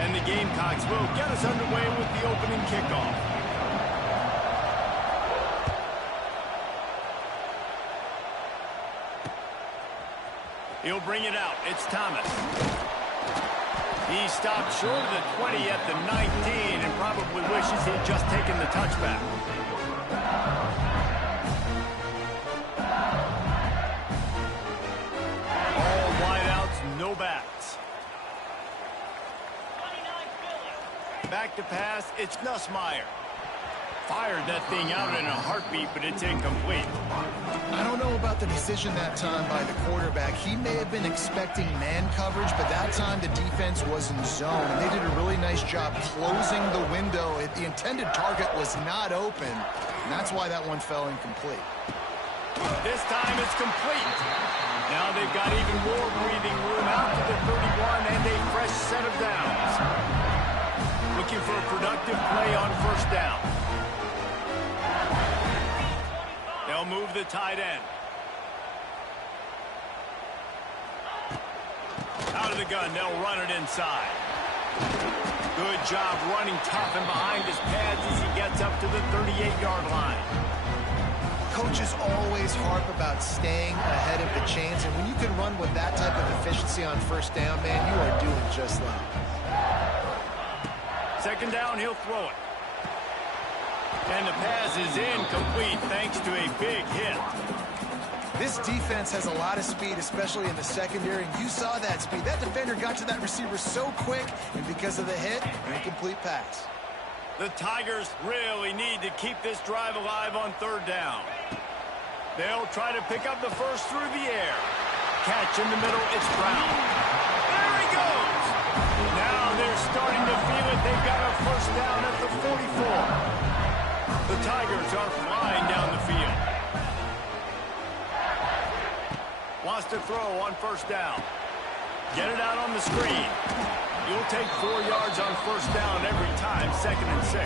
And the Gamecocks will get us underway with the opening kickoff. He'll bring it out. It's Thomas. He stopped short of the 20 at the 19 and probably wishes he'd just taken the touchback. All wideouts, no backs. Back to pass, it's Nussmeier. Fired that thing out in a heartbeat, but it's incomplete. I don't know about the decision that time by the quarterback. He may have been expecting man coverage, but that time the defense was in zone, and they did a really nice job closing the window. The intended target was not open, and that's why that one fell incomplete. This time it's complete. Now they've got even more breathing room out to the 31 and a fresh set of downs. Looking for a productive play on first down. They'll move the tight end. Out of the gun, they'll run it inside. Good job running tough and behind his pads as he gets up to the 38-yard line. Coaches always harp about staying ahead of the chains, and when you can run with that type of efficiency on first down, man, you are doing just that. Second down, he'll throw it. And the pass is incomplete thanks to a big hit. This defense has a lot of speed, especially in the secondary, and you saw that speed. That defender got to that receiver so quick, and because of the hit, an incomplete pass. The Tigers really need to keep this drive alive on third down. They'll try to pick up the first through the air. Catch in the middle, it's Brown. There he goes! Now they're starting to feel it. They've got a first down at the 44. The Tigers are flying down the field. Wants to throw on first down. Get it out on the screen. You'll take 4 yards on first down every time, 2nd and 6.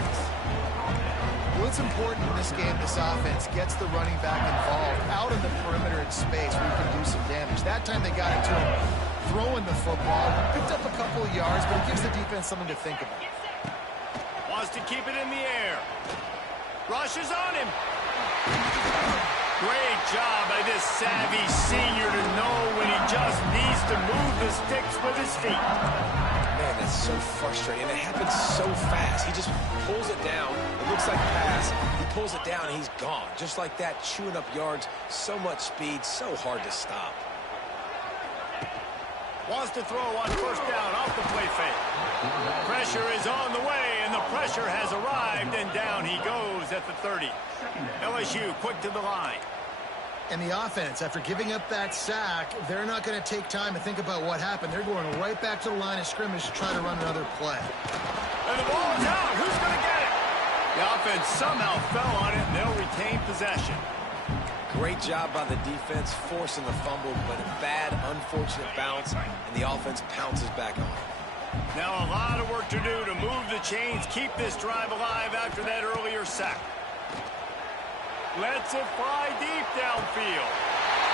Well, it's important in this game, this offense gets the running back involved out in the perimeter in space where you can do some damage. That time they got it to him throwing the football. Picked up a couple of yards, but it gives the defense something to think about. Wants to keep it in the air. Rushes on him. Great job by this savvy senior to know when he just needs to move the sticks with his feet. Man, that's so frustrating. It happens so fast. He just pulls it down. It looks like pass. He pulls it down, and he's gone. Just like that, chewing up yards. So much speed, so hard to stop. Wants to throw on first down off the play fake. Pressure is on the way, and the pressure has arrived, and down he goes at the 30. LSU quick to the line. And the offense, after giving up that sack, they're not going to take time to think about what happened. They're going right back to the line of scrimmage to try to run another play. And the ball is out. Who's going to get it? The offense somehow fell on it, and they'll retain possession. Great job by the defense, forcing the fumble, but a bad, unfortunate bounce, and the offense pounces back on it. Now a lot of work to do to move the chains, keep this drive alive after that earlier sack. Lets it fly deep downfield.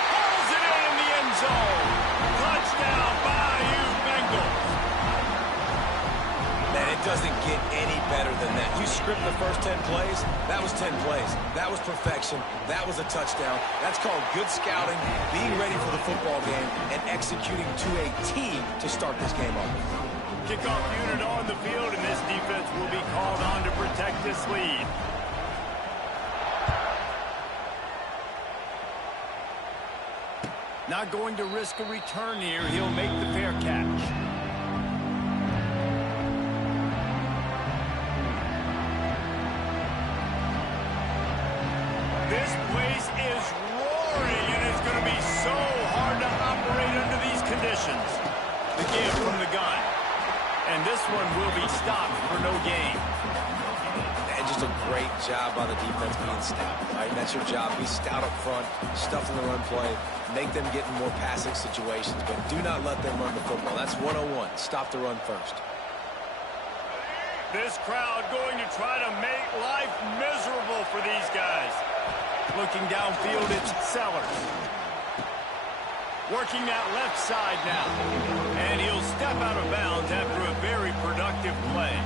Pulls it in the end zone. Touchdown, Bayou Bengals. Man, it doesn't get any better than that. You script the first 10 plays, that was 10 plays. That was perfection. That was a touchdown. That's called good scouting, being ready for the football game, and executing to a team to start this game off. Kickoff unit on the field, and this defense will be called on to protect this lead. Not going to risk a return here. He'll make the fair catch. This place is roaring, and it's going to be so hard to operate under these conditions. The give from the gun. And this one will be stopped for no gain. And just a great job by the defense being stout. Right? That's your job. Be stout up front, stuff in the run play, make them get in more passing situations, but do not let them run the football. That's 101. Stop the run first. This crowd going to try to make life miserable for these guys. Looking downfield, it's Sellers. Working that left side now. And he'll step out of bounds after a very productive play.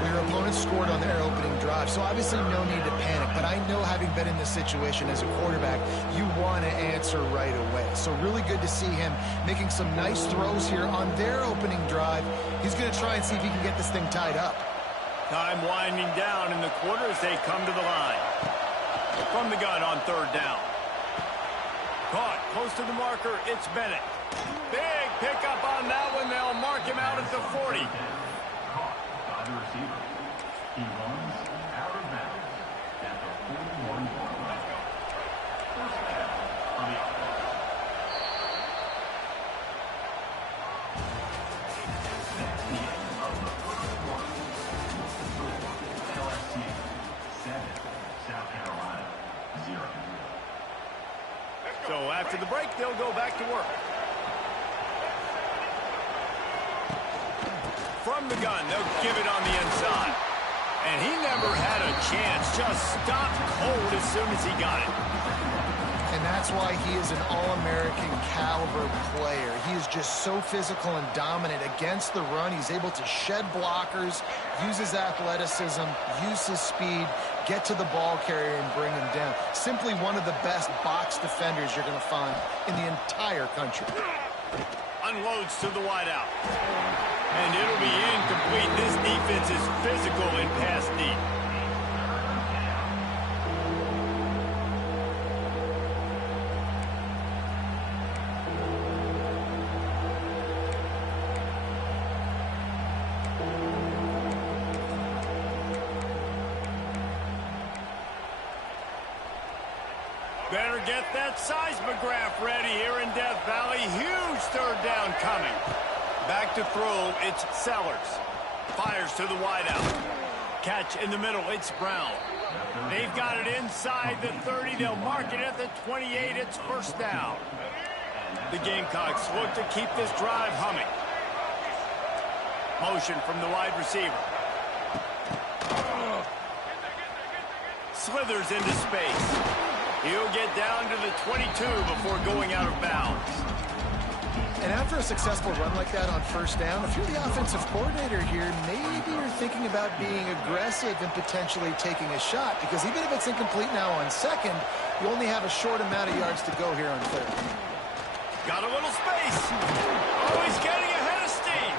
Well, your opponent scored on their opening drive, so obviously no need to panic. But I know, having been in this situation as a quarterback, you want to answer right away. So really good to see him making some nice throws here on their opening drive. He's going to try and see if he can get this thing tied up. Time winding down in the quarter as they come to the line. From the gun on third down. Caught close to the marker. It's Bennett. Big pickup on that one. They'll mark him out at the 40. Caught by the receiver. He runs out of bounds at the 41-yard line. First down on the offense. That's the end of the first quarter. LSU 7, South Carolina 0. So after the break, they'll go back to work. From the gun, they'll give it on the inside. And he never had a chance. Just stopped cold as soon as he got it. And that's why he is an All-American caliber player. He is just so physical and dominant against the run. He's able to shed blockers, use his athleticism, use his speed, get to the ball carrier and bring him down. Simply one of the best box defenders you're going to find in the entire country. Unloads to the wideout. And it'll be incomplete. This defense is physical and pass deep. Better get that seismograph ready here in Death Valley. Huge third down coming. Back to throw, it's Sellers. Fires to the wideout. Catch in the middle, it's Brown. They've got it inside the 30. They'll mark it at the 28. It's first down. The Gamecocks look to keep this drive humming. Motion from the wide receiver. Slithers into space. He'll get down to the 22 before going out of bounds. And after a successful run like that on first down, if you're the offensive coordinator here, maybe you're thinking about being aggressive and potentially taking a shot, because even if it's incomplete now on second, you only have a short amount of yards to go here on third. Got a little space. Oh, he's getting ahead of steam.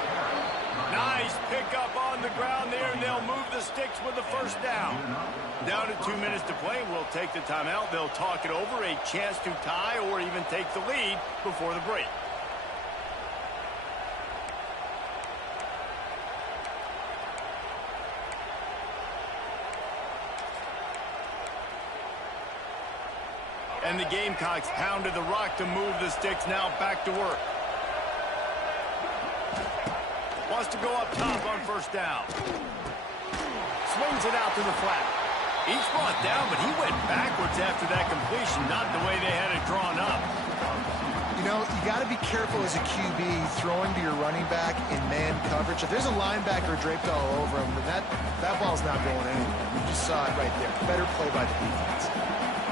Nice pickup on the ground there, and they'll move the sticks with the first down. Down to 2 minutes to play. We'll take the timeout. They'll talk it over, a chance to tie or even take the lead before the break. And the Gamecocks pounded the rock to move the sticks. Now back to work. Wants to go up top on first down. Swings it out to the flat. He's brought down, but he went backwards after that completion, not the way they had it drawn up. You know, you got to be careful as a QB throwing to your running back in man coverage. If there's a linebacker draped all over him, then that ball's not going anywhere. You just saw it right there. Better play by the defense.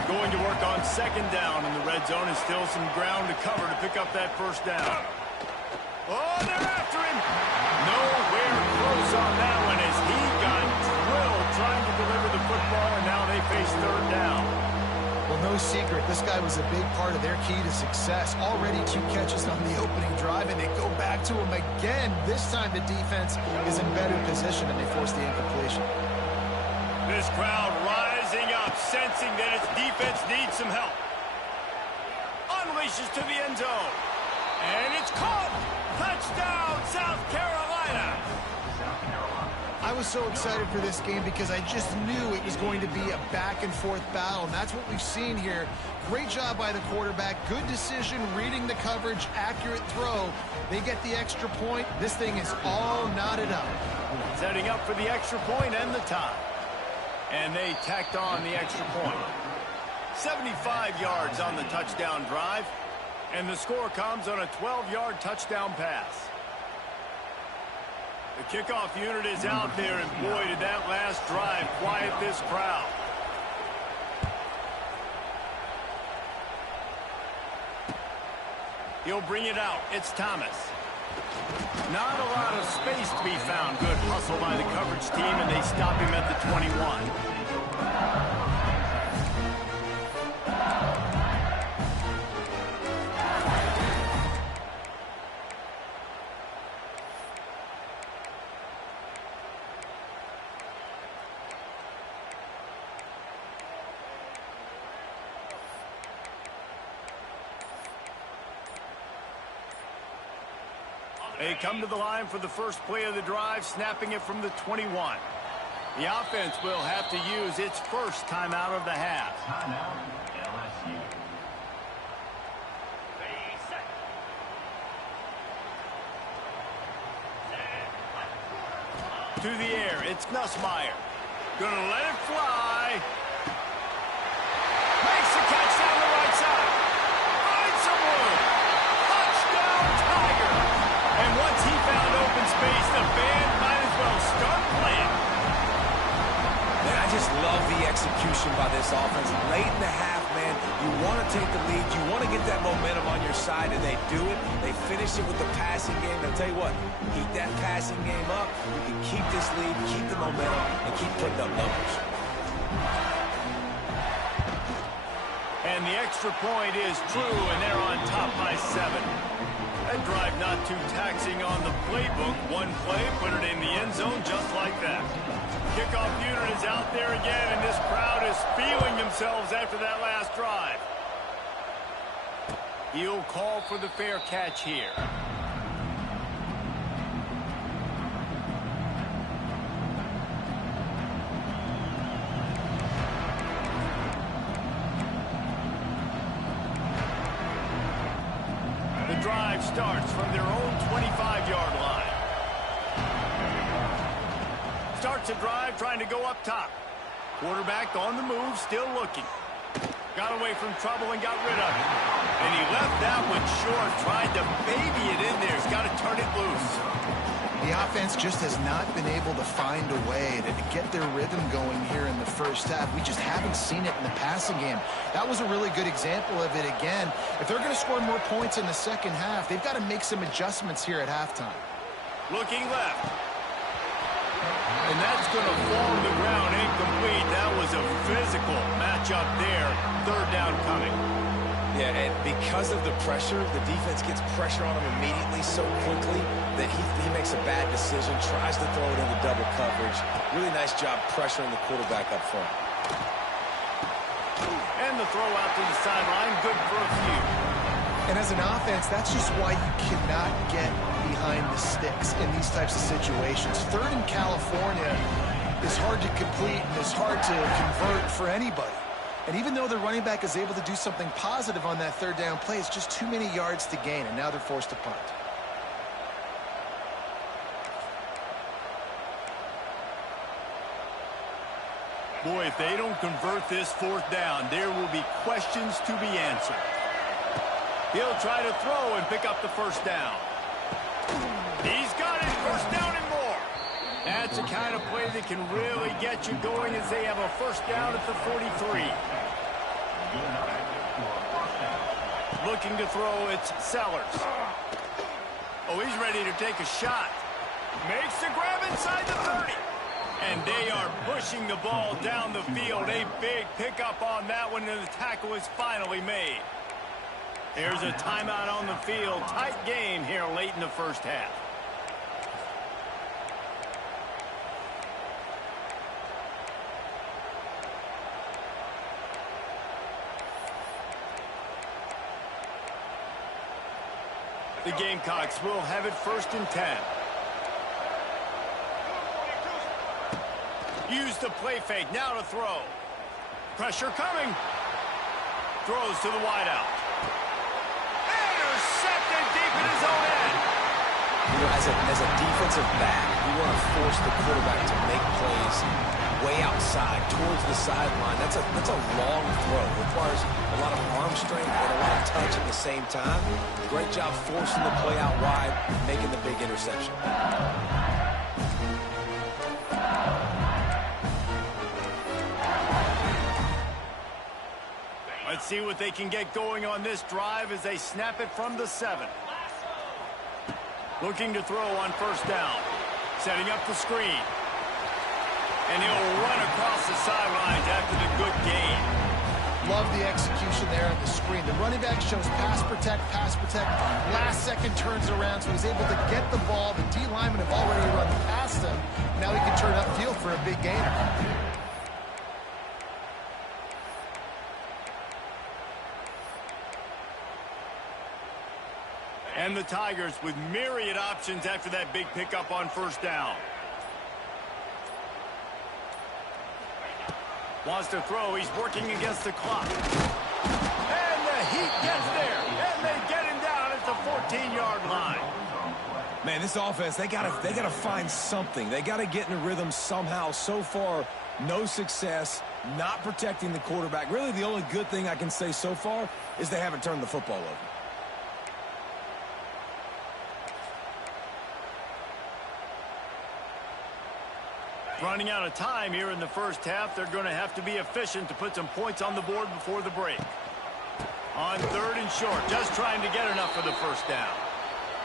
Going to work on second down in the red zone, and still some ground to cover to pick up that first down. Oh, they're after him. Nowhere close on that one as he got drilled trying to deliver the football, and now they face third down. Well, no secret, this guy was a big part of their key to success. Already 2 catches on the opening drive, and they go back to him again. This time the defense is in better position, and they force the incompletion. This crowd rising up, sensing that its defense needs some help. Unleashes to the end zone. And it's caught. Touchdown, South Carolina. I was so excited for this game because I just knew it was going to be a back-and-forth battle, and that's what we've seen here. Great job by the quarterback. Good decision, reading the coverage, accurate throw. They get the extra point. This thing is all knotted up. Setting up for the extra point and the tie. And they tacked on the extra point. 75 yards on the touchdown drive. And the score comes on a 12-yard touchdown pass. The kickoff unit is out there, and boy, did that last drive quiet this crowd. He'll bring it out. It's Thomas. Not a lot of space to be found. Good hustle by the coverage team, and they stop him at the 21. They come to the line for the first play of the drive, snapping it from the 21. The offense will have to use its first timeout of the half. Timeout, LSU. To the air, it's Nussmeier. Gonna let it fly. Makes the catch down the right side. Finds some room. Touchdown, Tiger. And once he found open space, the band might as well start playing. Man, I just love the execution by this offense. Late in the half, man, you want to take the lead. You want to get that momentum on your side, and they do it. They finish it with the passing game. I'll tell you what, keep that passing game up. You can keep this lead, keep the momentum, and keep putting up numbers. And the extra point is true, and they're on top by 7. That drive not too taxing on the playbook. One play, put it in the end zone just like that. Kickoff unit is out there again, and this crowd is feeling themselves after that last drive. He'll call for the fair catch here. The drive starts from their own 25-yard line. Starts a drive trying to go up top. Quarterback on the move, still looking. Got away from trouble and got rid of it. And he left that one short, tried to baby it in there. He's got to turn it loose. The offense just has not been able to find a way to get their rhythm going here in the first half. We just haven't seen it in the passing game. That was a really good example of it again. If they're going to score more points in the second half, they've got to make some adjustments here at halftime. Looking left. And that's going to fall on the ground incomplete. That was a physical matchup there. Third down coming. Yeah, and because of the pressure, the defense gets pressure on him immediately so quickly that he makes a bad decision, tries to throw it into double coverage. Really nice job pressuring the quarterback up front. And the throw out to the sideline, good for a few. And as an offense, that's just why you cannot get behind the sticks in these types of situations. Third in California is hard to complete and is hard to convert for anybody. And even though the running back is able to do something positive on that third down play, it's just too many yards to gain, and now they're forced to punt. Boy, if they don't convert this fourth down, there will be questions to be answered. He'll try to throw and pick up the first down. He's got it, first down and more. That's the kind of play that can really get you going as they have a first down at the 43. Looking to throw, it's Sellers. Oh, he's ready to take a shot. Makes the grab inside the 30. And they are pushing the ball down the field. A big pickup on that one, and the tackle is finally made. There's a timeout on the field. Tight game here late in the first half. The Gamecocks will have it 1st and 10. Use the play fake, now to throw. Pressure coming. Throws to the wideout. Intercepted deep in his own end. You know, as a defensive back, you want to force the quarterback to make plays way outside, towards the sideline. That's a long throw. It requires a lot of arm strength and a lot of touch at the same time. Great job forcing the play out wide, making the big interception. Let's see what they can get going on this drive as they snap it from the 7. Looking to throw on first down. Setting up the screen. And he'll run across the sidelines after the good gain. Love the execution there on the screen. The running back shows pass protect, pass protect. Last second turns around, so he's able to get the ball. The D linemen have already run past him. Now he can turn upfield for a big gainer. And the Tigers with myriad options after that big pickup on first down. Wants to throw. He's working against the clock. And the Heat gets there. And they get him down at the 14-yard line. Man, this offense, they gotta find something. They gotta get in a rhythm somehow. So far, no success, not protecting the quarterback. Really, the only good thing I can say so far is they haven't turned the football over. Running out of time here in the first half. They're going to have to be efficient to put some points on the board before the break. On third and short, just trying to get enough for the first down.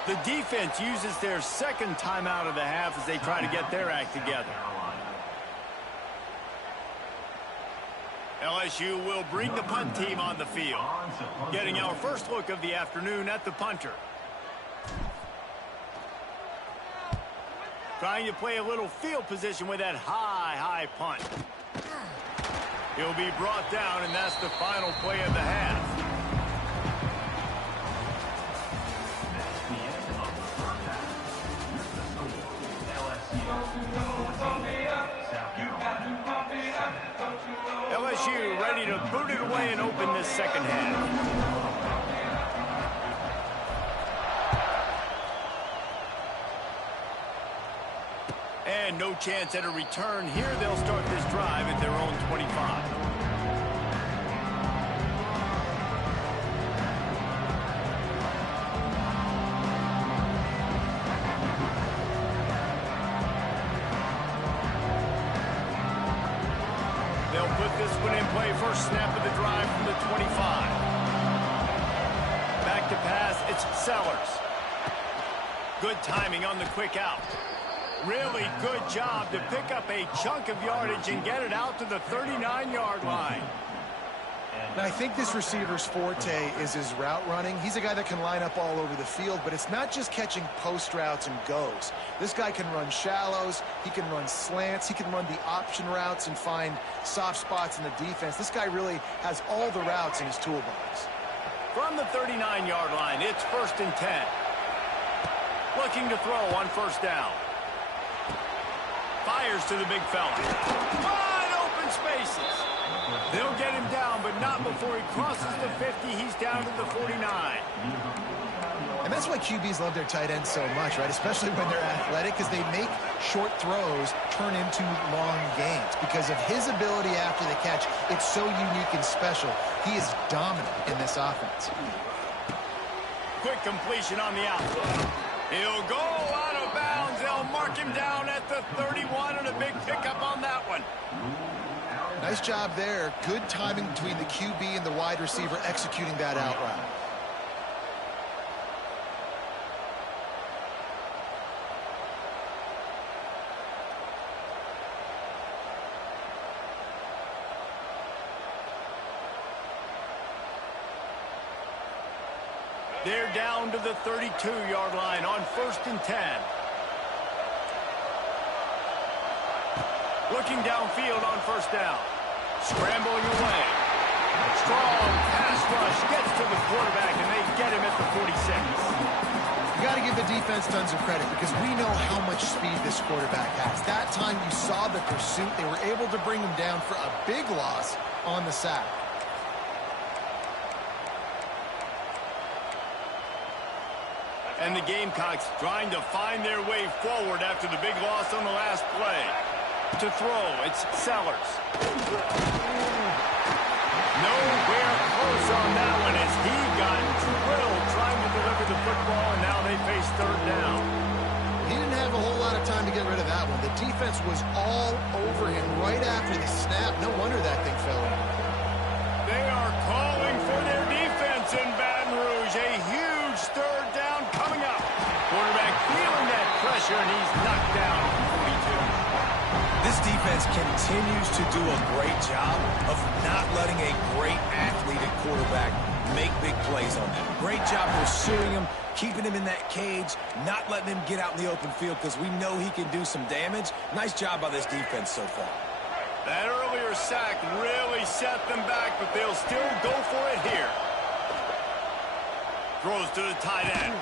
The defense uses their second timeout of the half as they try to get their act together. LSU will bring the punt team on the field. Getting our first look of the afternoon at the punter. Trying to play a little field position with that high punt. He'll be brought down, and that's the final play of the half. LSU ready to boot it away and open this second half. And no chance at a return here. They'll start this drive at their own 25. They'll put this one in play. First snap of the drive from the 25. Back to pass. It's Sellers. Good timing on the quick out. Really good job to pick up a chunk of yardage and get it out to the 39-yard line. Now, I think this receiver's forte is his route running. He's a guy that can line up all over the field, but it's not just catching post routes and goes. This guy can run shallows, he can run slants, he can run the option routes and find soft spots in the defense. This guy really has all the routes in his toolbox. From the 39-yard line, it's 1st and 10. Looking to throw on first down. Fires to the big fella. Wide open spaces. They'll get him down, but not before he crosses the 50. He's down to the 49. And that's why QBs love their tight ends so much, right? Especially when they're athletic, because they make short throws turn into long gains. Because of his ability after the catch, it's so unique and special. He is dominant in this offense. Quick completion on the out. He'll go out of bounds. They'll mark him down at the 31, and a big pickup on that one. Nice job there. Good timing between the QB and the wide receiver executing that out route. They're down to the 32-yard line on 1st and 10. Looking downfield on first down. Scrambling away. Strong pass rush gets to the quarterback, and they get him at the 46. You got to give the defense tons of credit because we know how much speed this quarterback has. That time you saw the pursuit. They were able to bring him down for a big loss on the sack. And the Gamecocks trying to find their way forward after the big loss on the last play. To throw, it's Sellers. Nowhere close on that one as he got drilled trying to deliver the football, and now they face third down. He didn't have a whole lot of time to get rid of that one. The defense was all over him right after the snap. No wonder that thing fell in. They are calling for their defense in Baton Rouge. A huge third down coming up. Quarterback feeling that pressure. pressure, and he's knocked down at the 42. This defense continues to do a great job of not letting a great athlete at quarterback make big plays on them. Great job pursuing him, keeping him in that cage, not letting him get out in the open field because we know he can do some damage. Nice job by this defense so far. That earlier sack really set them back, but they'll still go for it here. Throws to the tight end.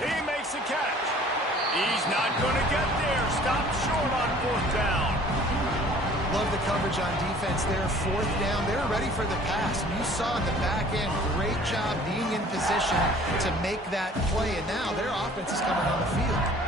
He makes the catch. He's not going to get there. Stop short on 4th down. Love the coverage on defense there. 4th down. They're ready for the pass. And you saw in the back end, great job being in position to make that play. And now their offense is coming on the field.